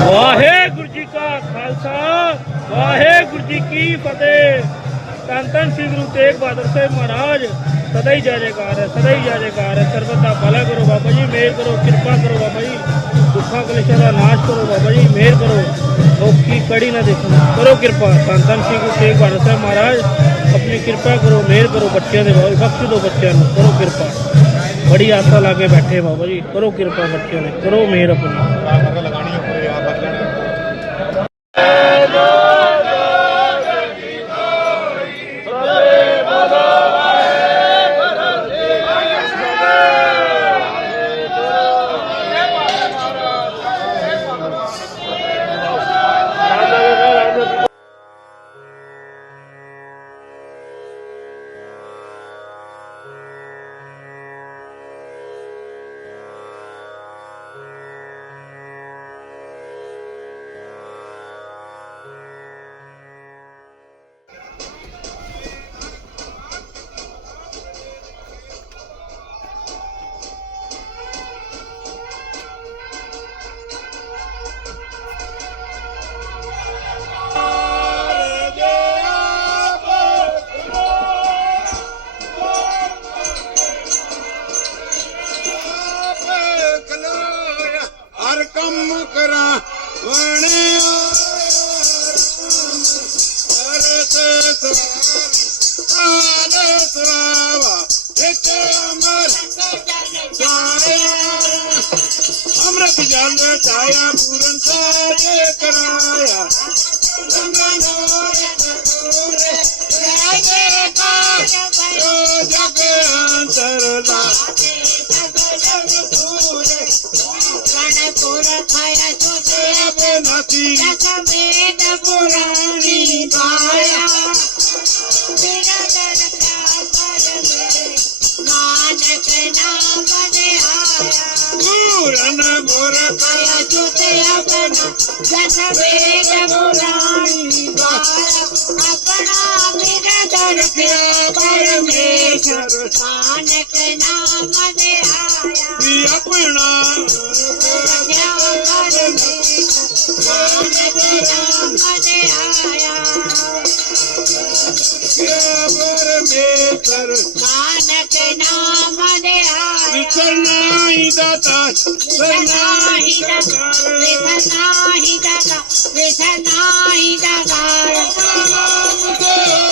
ਵਾਹਿਗੁਰੂ ਜੀ ਕਾ ਖਾਲਸਾ, ਵਾਹਿਗੁਰੂ ਜੀ ਕੀ ਫਤਿਹ। ਧੰਨ ਧੰਨ ਸ੍ਰੀ ਗੁਰੂ ਤੇਗ ਬਹਾਦਰ ਸਾਹਿਬ ਮਹਾਰਾਜ, ਸਦਾ ਹੀ ਜੈਕਾਰ ਹੈ, ਸਦਾ ਹੀ ਜੈਕਾਰ ਹੈ। ਸਰਬਤ ਦਾ ਭਲਾ ਕਰੋ ਬਾਬਾ ਜੀ, ਮਿਹਰ ਕਰੋ, ਕਿਰਪਾ ਕਰੋ ਬਾਬਾ ਜੀ। ਦੁੱਖਾਂ ਕਲੇਸ਼ਾਂ ਦਾ ਨਾਸ਼ ਕਰੋ ਬਾਬਾ ਜੀ, ਮਿਹਰ ਕਰੋ। ਔਖੀ ਕੜੀ ਨਾ ਦੇਖੋ ਕਰੋ ਕਿਰਪਾ। ਧੰਨ ਧੰਨ ਸ੍ਰੀ ਗੁਰੂ ਤੇਗ ਬਹਾਦਰ ਸਾਹਿਬ ਮਹਾਰਾਜ, ਆਪਣੀ ਕਿਰਪਾ ਕਰੋ, ਮਿਹਰ ਕਰੋ ਬੱਚਿਆਂ ਦੇ ਬਾਬਾ ਬਖਸ਼ ਦਿਓ ਬੱਚਿਆਂ ਨੂੰ। ਕਰੋ ਕਿਰਪਾ। ਬੜੀ ਆਸਾ ਲਾ ਕੇ ਬੈਠੇ ਬਾਬਾ ਜੀ। ਕਰੋ ਕਿਰਪਾ ਬੱਚਿਆਂ ਨੇ ਕਰੋ ਮਿਹਰ ਆਪਣੀ। ਆਪਣਾ ਜਨ ਵੇਦ ਪੁਰਾਣੀ ਮਾਇਆ ਆਪਣਾ ਮੇਰਾ ਦਰ ਪਿਆ ਪਰਮੇਸ਼ਰ ਨਾਨਕ ਨਾਮ ਦੇ ਆਇਆ ਵੀ ਆਪਣਾ ਰੱਖਿਆ ਪਰਮੇਸ਼ਰ ਨਾਨਕ ਨਾਮ ਦੇ ਆਇਆ ਪਰਮੇਸ਼ਰ ਨਾਨਕ ਨਾਮ ਦੇ ਆਇਆ ਵਿਚਰਨਾਈ ਦਾਤਾ ਵਿਸਨਾਹੀ ਦਾਤਾ ਵਿਸਨਾਹੀ ਦਾਤਾ ਵਿਸਨਾਹੀ ਦਾਤਾ ਨਾਮ ਦੇਓ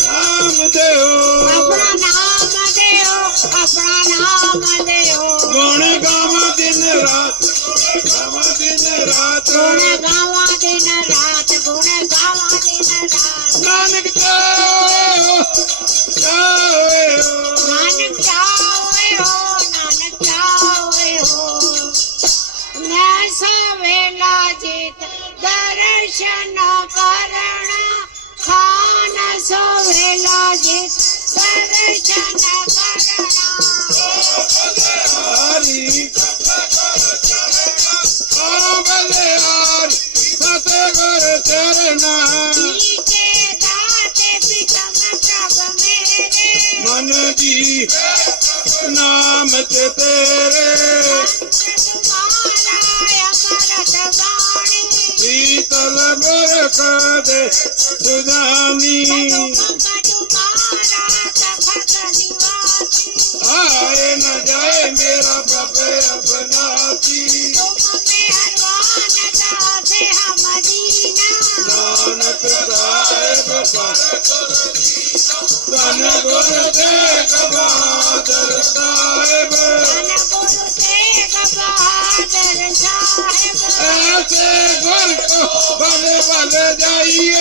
ਨਾਮ ਦੇਓ ਆਪਣਾ ਨਾਮ ਦਿਓ ਆਪਣਾ ਨਾਮ ਦਿਓ ਗੁਣ ਗਾਵਾਂ ਦਿਨ ਰਾਤ ਗਾਵਾਂ ਦਿਨ ਰਾਤ ਗੁਣ ਦਰਸ਼ਨ ਕਰਣਾ ਖਾਨ ਸਵੇਲਾ ਜਿਤ ਦਰਸ਼ਨ ਕਰਨਾ ਹਰੀ ਆਵਲੇ ਆਰ ਸਤੇ ਗੁਰ ਚਰਨਾ ਨੀਚੇ ਦਾਤੇ ਪਿਤਮ ਪ੍ਰਭ ਮੇਰੇ ਮਨ ਦੀ ਨਾਮ ਤੇ ਤੇਰੇ। ਤੁਮਾਰਾ ਅਮਰਤ ਬਾਣੀ ਸੀਤਲ ਗੁਰ ਕਦੇ ਸੁਜਾਨੀ ਤੁਮਾਰਾ ਤਖਤ ਨਿਵਾਸੀ ਆਏ ਨ ਜਾਏ ਮੇਰਾ ਪ੍ਰਭੇ ਅਬਨਾਤੀ ਤੁਮ ਮਿਹਰਬਾਨ ਦਾਸੇ ਹਮਦੀਨਾ ਨਾਨਕ ਸਾਹਿਬ ਧੰਨ ਗੁਰ ਤੇ ਧੰਨ ਗੁਰੂ ਕੋ ਬਲ ਬਲ ਜਾਈਏ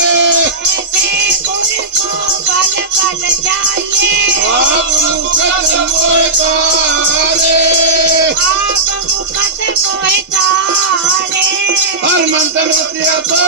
ਗੁਰੂ ਕੋ ਬਲ ਬਲ ਜਾਈਏ। ਆਪ ਮੁਖਤ ਮੋਇ ਕਾਰੇ ਆਪ ਮੁਕਤ ਮੋਹਿ ਤਾਰੇ। ਹਰ ਮੰਤਰ ਵਸਿਆ ਸੋ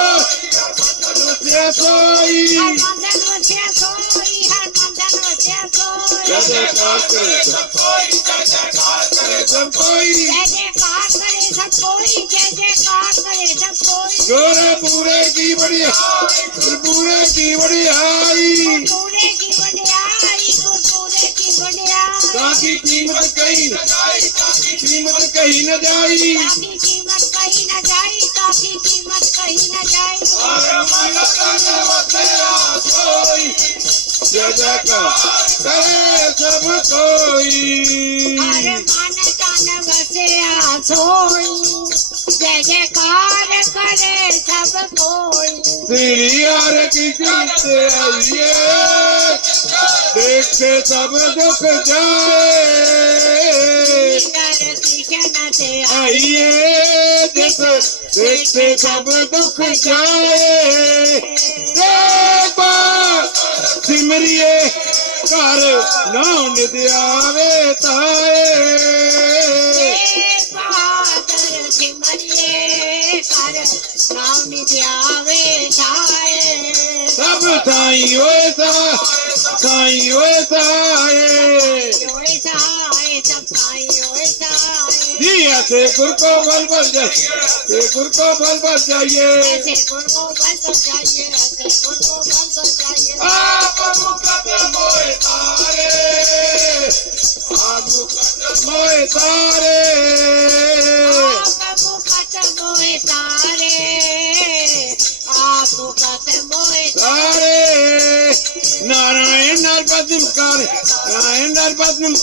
ਵਸਿਆ ਸੋਈ ਹਰ ਮੰਦਨ ਵਸਿਆ ਸੋਈ ਹਰ ਮੰਦਨ ਵਸਿਆ ਸੋਈ ਜੈ ਜੈਕਾਰ ਕਰੇ। ਸਭ ਕੋਈ ਜੈ ਜੈਕਾਰ ਕਰੇ। ਸਭ ਕੋਈ ਜੈ ਜੈਕਾਰ ਕਰੇ। ਤਾਂ ਕੋਈ ਜੈ ਜੈਕਾਰ ਕਰੇ ਤਾਂ ਕੋਈ ਗੁਰਪੂਰੇ ਕੀ ਬੜੀ ਹਾਈ, ਗੁਰਪੂਰੇ ਕੀ ਬੜੀ ਹਾਈ। ਗੁਰਪੂਰੇ ਕੀ ਵਡਿਆਈ ਗੁਰਪੂਰੇ ਕੀ ਵਡਿਆਈ ਸਾਡੀ ਕੀਮਤ ਕਹੀ ਨਾ ਜਾਈ ਸਾਡੀ ਕੀਮਤ ਕਹੀ ਨਾ ਜਾਈ। ਸਾਡੀ ਕੀਮਤ ਕਹੀ ਨਾ ਜਾਈ ਸਾਡੀ ਕੀਮਤ ਕਹੀ ਨਾ ਜਾਈ ਆਗਰਾ ਮਾਲਾ ਕਾਨਾ ਵਤੇਰਾ ਸੋਈ सोई जय जयकार करे सब कोई अरे मन तन बसे सोई जय जयकार करे सब कोई श्री हर की कृत आइए देखते सब दुख जाए कर कृष्ण से आइए जिस देखते सब दुख जाए देवा सिमरिए कर नाम दियावे ताए पादर सिमरिए कर नाम नित्यावे जाए सब साई ओए सा साई ओए साए ओए साए सब साई ओए साए जी ऐसे गुर को बल बल जाइए ऐसे गुर को बल बल जाइए नरपतिम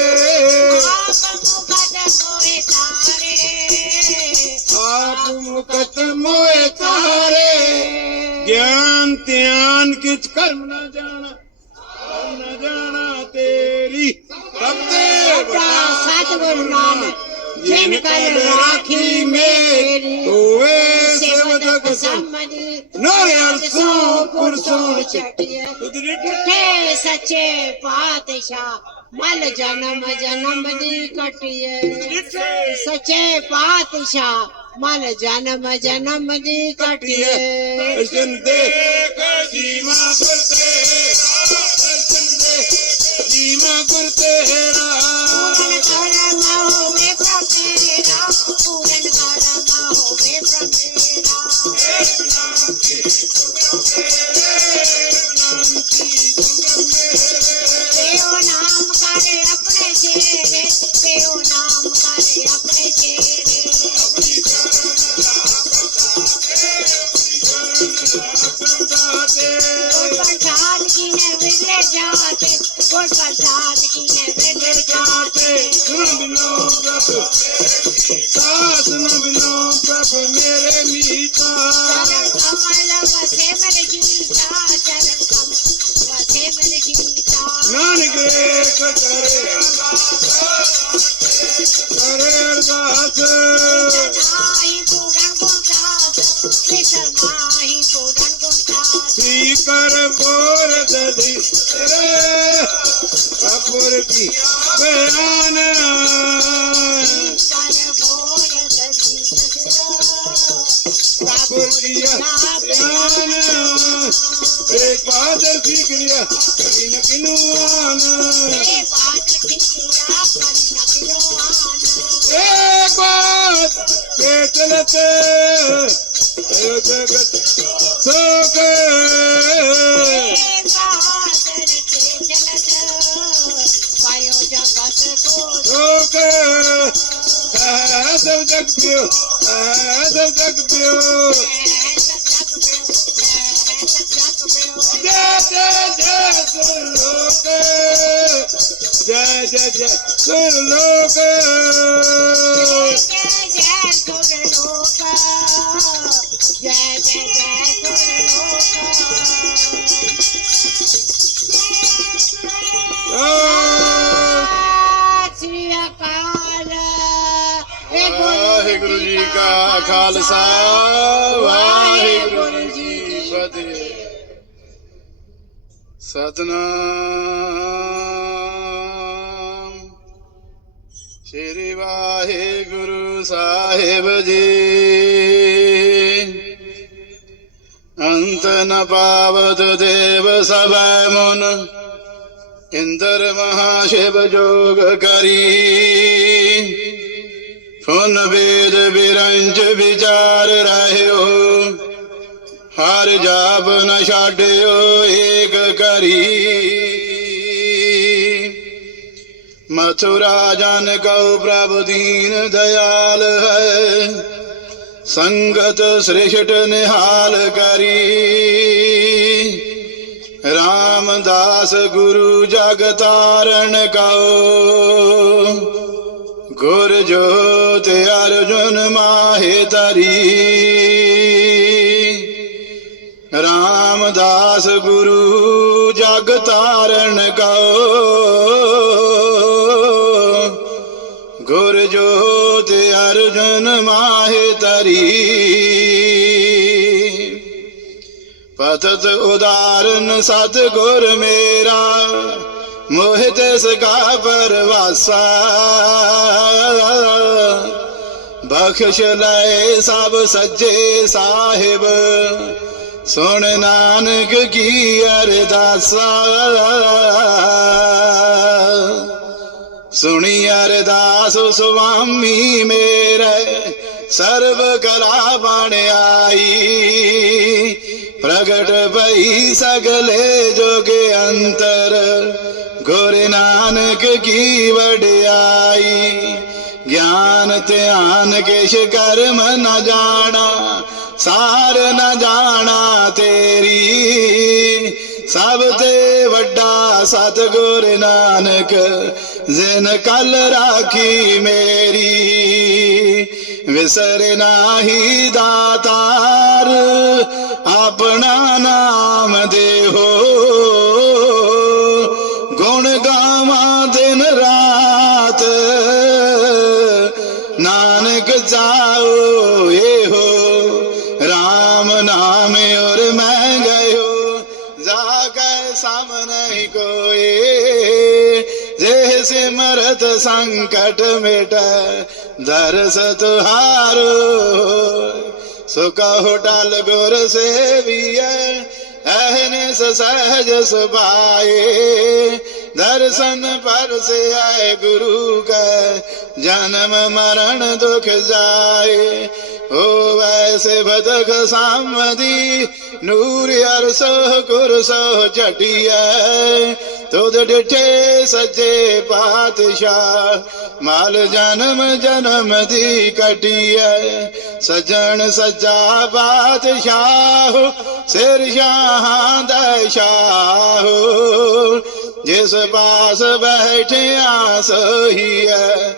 जिन कल राखी मेरी तोए सेवक सेवक सम सम्मति नर अरसों पुरसों चटिए तुदरी उठे सच्चे पातशाह मल जन्म जन्म दी कटिए सच्चे पातशाह मल जन्म जन्म दी कटिए दर्शन दे सीमा गुर तेरा दर्शन दे सीमा गुर तेरा पूरन Sass and I'm in on top of me. कर बोर दली रे कपूर की बयान कर बोल दली कपूर किया बयान एक बहादुर सीख लिया कभी न किनुआन मेरे पास टिकिया करी न पिलोआन एक बात के चलते तयो जगत सोक बहादुर I said Dr. Bill. I said Dr. Bill. Yeah, yeah, yeah, good local. Yeah, yeah, yeah, good local. Yeah. Khalsa, Waheguru ji ਕੀ ਫਤਿਹ। ਸਤਨਾਮ। ਸ਼੍ਰੀ ਵਾਹਿਗੁਰੂ ਸਾਹਿਬ ਜੀ। ਅੰਤ ਨ ਪਾਵਤ ਦੇਵ ਸਭੈ ਮੁਨ। ਇੰਦਰ ਮਹਾਸ਼ਿਵ ਜੋਗ ਕਰੀ। ਫੁਨ ਵੇਦ ਬਿਰੰਜ ਵਿਚਾਰ ਰਹਿਓ। ਹਰ ਜਾਪ ਨ ਛਾਡਿਓ ਏਕ ਕਰੀ। ਮਥੁਰਾ ਜਨ ਕਉ ਪ੍ਰਭ ਦੀਨ ਦਇਆਲ ਹੈ। ਸੰਗਤ ਸ੍ਰਿਸ਼ਟ ਨਿਹਾਲ ਕਰੀ। ਰਾਮਦਾਸ ਗੁਰੂ ਜਗਤਾਰਨ ਕਉ। ਗੁਰ ਜੋਤ ਅਰਜੁਨ ਮਾਹੇ ਤਰੀ ਰਾਮਦਾਸ ਗੁਰੂ ਜਗ ਤਾਰਨ ਕਉ ਗੁਰ ਜੋਤ ਅਰਜੁਨ ਮਾਹੇ ਤਰੀ ਪਤਤ ਉਦਾਰਨ ਸਤ ਗੁਰ ਮੇਰਾ। ਮੋਹਿਤ ਸਕਾ ਪਰਵਾਸਾ। ਬਖਸ਼ ਲੈ ਸਭ ਸੱਜੇ ਸਾਹਿਬ। ਸੁਣ ਨਾਨਕ ਕੀ ਅਰਦਾਸਾ। ਸੁਣੀ ਅਰਦਾਸ ਸੁਆਮੀ ਮੇਰੇ, ਸਰਬ ਕਲਾ ਬਣ ਆਈ। ਪ੍ਰਗਟ ਭਈ ਸਗਲੇ ਜੋਗ ਅੰਤਰ। ਗੁਰ ਨਾਨਕ ਕੀ ਵਡਿਆਈ? ਗਿਆਨ ਧਿਆਨ ਕਿਛ ਕਰਮ ਨ ਜਾਣਾ, ਸਾਰ ਨ ਜਾਣਾ ਤੇਰੀ। ਸਭ ਤੇ ਵੱਡਾ ਸਤਿਗੁਰ ਨਾਨਕ, ਜਿਨ ਕਲ ਰਾਖੀ ਮੇਰੀ। ਵਿਸਰ ਨਾਹੀ ਦਾਤਾਰ, ਆਪਣਾ ਨਾਮ ਦੇਹੋ। जाओ, ये हो। राम नाम और मैं गयो जाकर सामने कोई। जे सिमरत संकट मिट दर्श तुहारो। सो कहो डाल गोर से अहने सहज सुभाए। दर्शन पर से आए गुरु का ਜਨਮ ਮਰਨ ਦੁਖ ਜਾਏ। ਓ ਵੈਸੇ ਬਦਖ ਸਾਮਦੀ, ਨੂਰ ਅਰਸੋ ਕੁਰਸੋ ਝਟਿਐ। ਤੁਧ ਡਿਠੇ ਸੱਜੇ ਪਾਤਸ਼ਾਹ, ਮਾਲ ਜਨਮ ਜਨਮ ਦੀ ਕਟਿਐ। ਸਜਣ ਸੱਜਾ ਬਾਦਸ਼ਾਹ ਸਿਰ ਸ਼ਾਹਾਂ ਦਾ ਸ਼ਾਹ। ਜਿਸ ਪਾਸ ਬੈਠਿਆ ਸੋਈ ਹੈ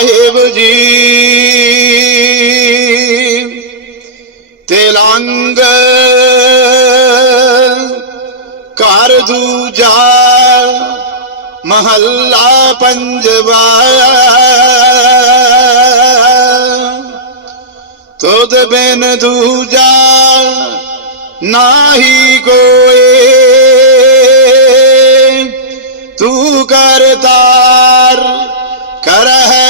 ਸਾਹਿਬ ਜੀ ਤੇਲੰਗ ਘਰ ਦੂਜਾ ਮਹੱਲਾ ਪੰਜਵਾ ਤੁਧ ਬਿਨ ਦੂਜਾ ਨਾਹੀ ਕੋਏ ਤੂੰ ਕਰਤਾਰ ਕਰਹਿ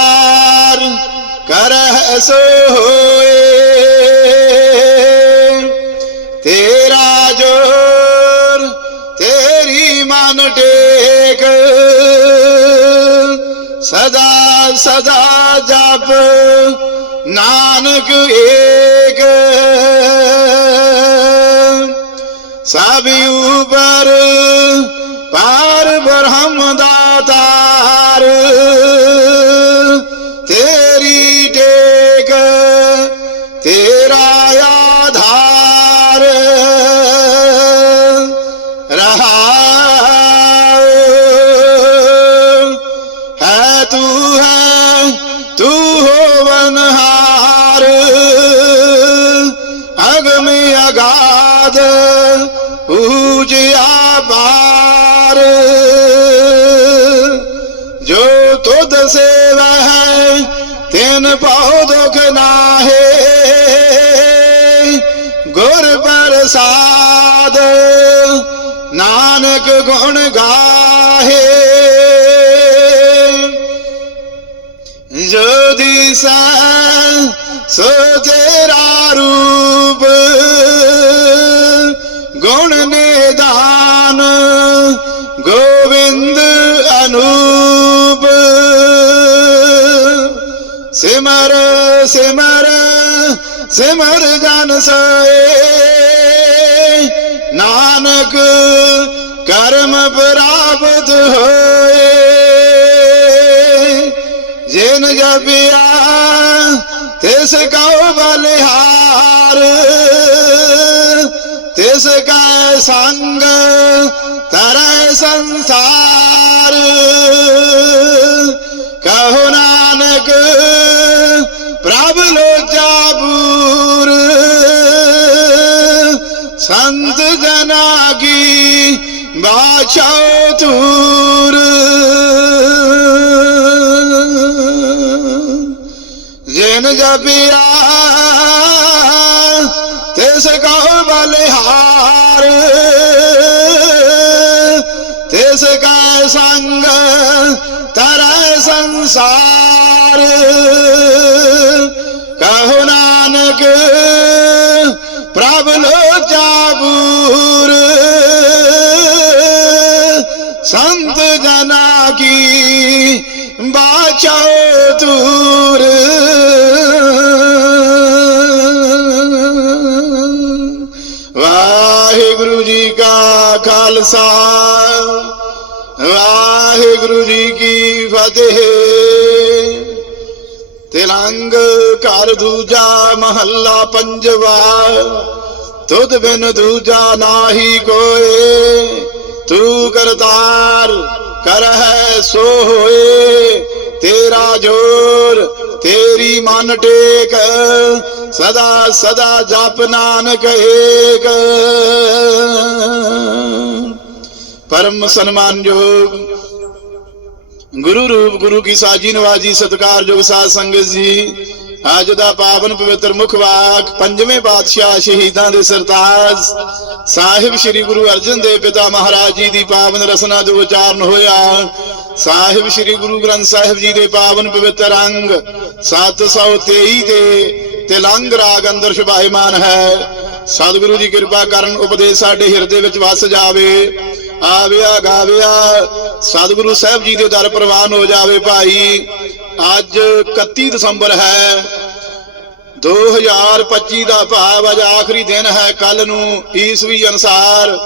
ਕਰਤਾਰ ਕਰਹਿ ਸੋ ਹੋਏ ਤੇਰਾ ਜੋਰ ਤੇਰੀ ਮਨ ਟੇਕ। ਸਦਾ ਸਦਾ ਜਪ ਨਾਨਕ ਏਕ ਜੋ ਦਿਸਾ ਰੂਪ। ਗੁਣ ਨਿਦਾਨ ਗੋਵਿੰਦ ਅਨੂਪ। ਸਿਮਰ ਸਿਮਰ ਸਿਮਰ ਜਨ ਸੋਏ। ਨਾਨਕ ਕਰਮ ਪ੍ਰਾਪਤ ਹੋਏ। ਜਿਨ ਜਪਿਆ ਤਿਸ ਕਉ ਬਲਿਹਾਰ, ਤਿਸ ਕੈ ਸੰਗ ਤਰੈ ਸੰਸਾਰ। ਕਹੋ ਨਾਨਕ, ਪ੍ਰਭ ਲੋਚਾ ਬੂਰ, ਸੰਤ ਜਨਾ ਕੀ ਬਾਛਾਉ ਤੂੰ ਜਿਨ ਜਪਿਆ ਤਿਸ ਕਉ ਬਲਿਹਾਰ ਤਿਸ ਕੈ ਸੰਗ ਤਰੈ ਸੰਸਾਰ। ਕੀ ਤਿਲੰਗ ਘਰ ਦੂਜਾ ਮਹੱਲਾ ਪੰਜਵਾ, ਤੁਧ ਬਿਨ ਦੂਜਾ ਨਾਹੀ ਕੋਏ, ਤੂੰ ਕਰਤਾਰ ਕਰ ਸੋ ਹੋਏ। ਤੇਰਾ ਜੋਰ ਤੇਰੀ ਮਨ ਟੇਕ, ਸਦਾ ਸਦਾ ਜਪ ਨਾਨਕ ਏਕ। ਪਰਮ ਸਨਮਾਨਯੋਗ ਗੁਰੂ ਰੂਪ, ਗੁਰੂ ਕੀ ਸਾਜੀ ਨਵਾਜੀ ਸਤਕਾਰਯੋਗ ਸਾਧ ਸੰਗਤ ਜੀ। ਅੱਜ ਦਾ ਪਾਵਨ ਪਵਿੱਤਰ ਮੁਖ ਵਾਕ, ਪੰਜਵੇਂ ਪਾਤਸ਼ਾਹ ਸ਼ਹੀਦਾਂ ਦੇ ਸਰਤਾਜ। ਸਾਹਿਬ ਸ੍ਰੀ ਗੁਰੂ ਅਰਜਨ ਦੇਵ ਪਿਤਾ ਮਹਾਰਾਜ ਜੀ ਦੀ ਪਾਵਨ ਰਸਨਾ ਜੋ ਉਚਾਰਨ ਹੋਇਆ। ਸਾਹਿਬ ਸ੍ਰੀ ਗੁਰੂ ਗ੍ਰੰਥ ਸਾਹਿਬ ਜੀ ਦੇ ਪਾਵਨ ਪਵਿੱਤਰ ਅੰਗ 723 ਦੇ ਤਿਲੰਗ ਰਾਗ ਅੰਦਰ ਸ਼ੁਭਾਇਮਾਨ ਹੈ। ਸਤਿਗੁਰੂ ਜੀ ਕਿਰਪਾ ਕਰਨ ਉਪਦੇਸ਼ ਸਾਡੇ ਹਿਰਦੇ ਵਿੱਚ ਵਸ ਜਾਵੇ। ਆਵਿਆ, ਗਾਵਿਆ, ਸਤਿਗੁਰੂ ਸਾਹਿਬ ਜੀ ਦੇ ਦਰ ਪ੍ਰਵਾਨ ਹੋ ਜਾਵੇ ਭਾਈ। ਅੱਜ 31 ਦਸੰਬਰ ਹੈ। 2025 ਦਾ ਭਾਵ ਅੱਜ ਆਖਰੀ ਦਿਨ ਹੈ ਕੱਲ ਨੂੰ ਈਸਵੀ ਅਨਸਾਰ।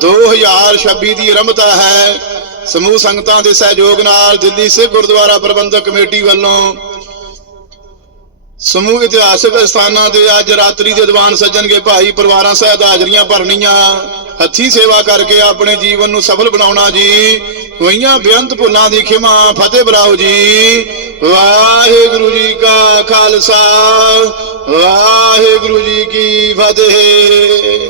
2026 ਦੀ ਆਰੰਭਤਾ ਹੈ। ਸਮੂਹ ਸੰਗਤਾਂ ਦੇ ਸਹਿਯੋਗ ਨਾਲ ਦਿੱਲੀ ਸਿੱਖ ਗੁਰਦੁਆਰਾ ਪ੍ਰਬੰਧਕ ਕਮੇਟੀ ਵੱਲੋਂ ਸਮੂਹ ਇਤਿਹਾਸਕ ਸਥਾਨਾਂ ਤੇ ਅੱਜ ਰਾਤਰੀ ਦੇ ਦੀਵਾਨ ਸੱਜਣਗੇ ਭਾਈ ਪਰਿਵਾਰਾਂ ਸਹਿਤ ਹਾਜ਼ਰੀਆਂ ਭਰਨੀਆਂ। ਹੱਥੀ ਸੇਵਾ ਕਰਕੇ ਆਪਣੇ ਜੀਵਨ ਨੂੰ ਸਫਲ ਬਣਾਉਣਾ ਜੀ। ਹੋਈਆਂ ਬੇਅੰਤ ਭੁੱਲਾਂ ਦੀ ਖਿਮਾ, ਫਤਿਹ ਬਰਾਓ ਜੀ। ਵਾਹਿਗੁਰੂ ਜੀ ਕਾ ਖਾਲਸਾ, ਵਾਹਿਗੁਰੂ ਜੀ ਕੀ ਫਤਿਹ।